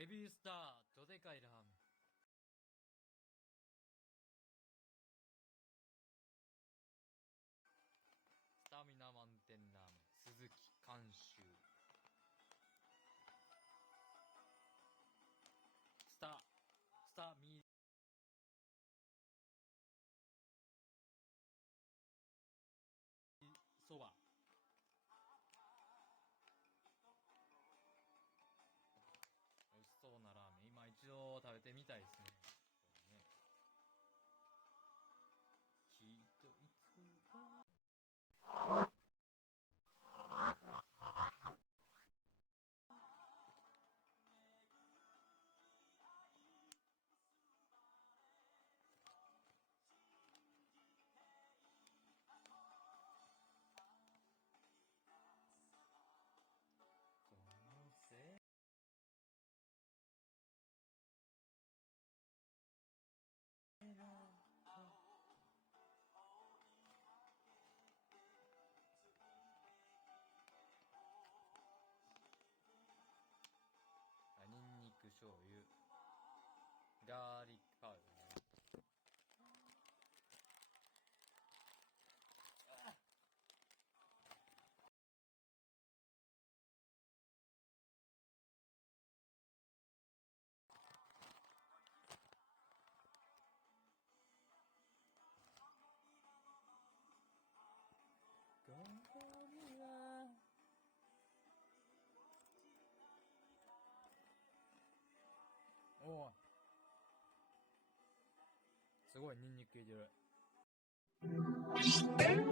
ヘビースター、どでかいラーメン。スタミナ満点ラーメン、鈴木監修。スタミそば。美味しそうなラーメン、今一度食べてみたいですね。これね。きっといつか。このせニンニク醤油、ガーリックパウダーね。ここにはおお、すごいニンニク入れてる。